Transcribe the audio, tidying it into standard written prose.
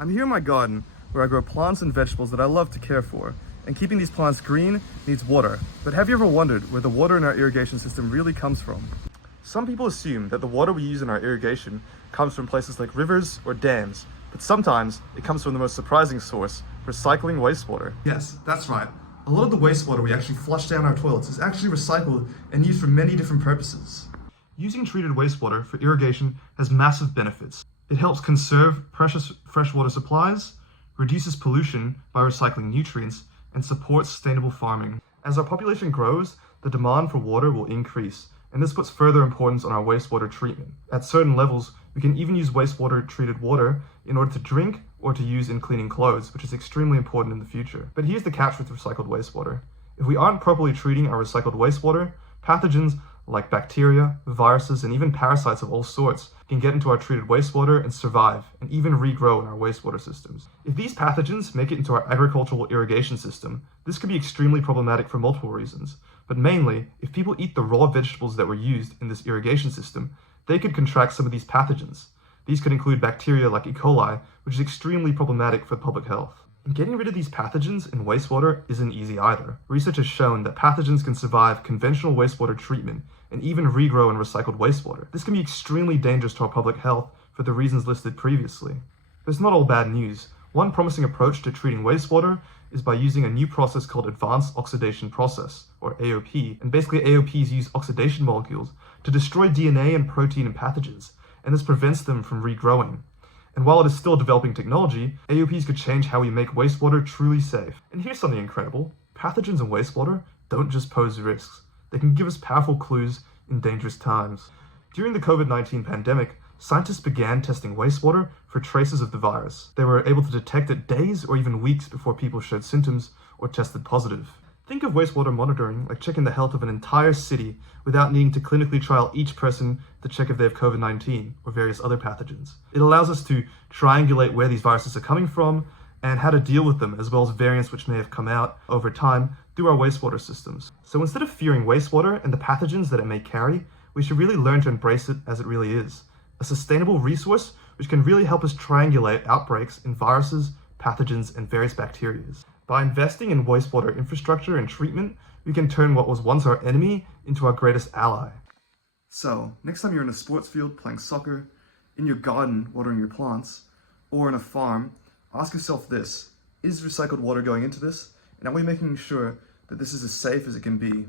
I'm here in my garden where I grow plants and vegetables that I love to care for, and keeping these plants green needs water. But have you ever wondered where the water in our irrigation system really comes from? Some people assume that the water we use in our irrigation comes from places like rivers or dams, but sometimes it comes from the most surprising source, recycling wastewater. Yes, that's right. A lot of the wastewater we actually flush down our toilets is actually recycled and used for many different purposes. Using treated wastewater for irrigation has massive benefits. It helps conserve precious freshwater supplies, reduces pollution by recycling nutrients, and supports sustainable farming. As our population grows, the demand for water will increase, and this puts further importance on our wastewater treatment. At certain levels, we can even use wastewater treated water in order to drink or to use in cleaning clothes, which is extremely important in the future. But here's the catch with recycled wastewater. If we aren't properly treating our recycled wastewater, pathogens like bacteria, viruses, and even parasites of all sorts can get into our treated wastewater and survive, and even regrow in our wastewater systems. If these pathogens make it into our agricultural irrigation system, this could be extremely problematic for multiple reasons. But mainly, if people eat the raw vegetables that were used in this irrigation system, they could contract some of these pathogens. These could include bacteria like E. coli, which is extremely problematic for public health. And getting rid of these pathogens in wastewater isn't easy either. Research has shown that pathogens can survive conventional wastewater treatment and even regrow in recycled wastewater. This can be extremely dangerous to our public health for the reasons listed previously. But it's not all bad news. One promising approach to treating wastewater is by using a new process called Advanced Oxidation Process, or AOP. And basically AOPs use oxidation molecules to destroy DNA and protein in pathogens, and this prevents them from regrowing. And while it is still developing technology, AOPs could change how we make wastewater truly safe. And here's something incredible. Pathogens in wastewater don't just pose risks. They can give us powerful clues in dangerous times. During the COVID-19 pandemic, scientists began testing wastewater for traces of the virus. They were able to detect it days or even weeks before people showed symptoms or tested positive. Think of wastewater monitoring like checking the health of an entire city without needing to clinically trial each person to check if they have COVID-19 or various other pathogens. It allows us to triangulate where these viruses are coming from and how to deal with them, as well as variants which may have come out over time through our wastewater systems. So instead of fearing wastewater and the pathogens that it may carry, we should really learn to embrace it as it really is. A sustainable resource which can really help us triangulate outbreaks in viruses, pathogens, and various bacteria. By investing in wastewater infrastructure and treatment, we can turn what was once our enemy into our greatest ally. So, next time you're in a sports field playing soccer, in your garden watering your plants, or in a farm, ask yourself this: is recycled water going into this? And are we making sure that this is as safe as it can be?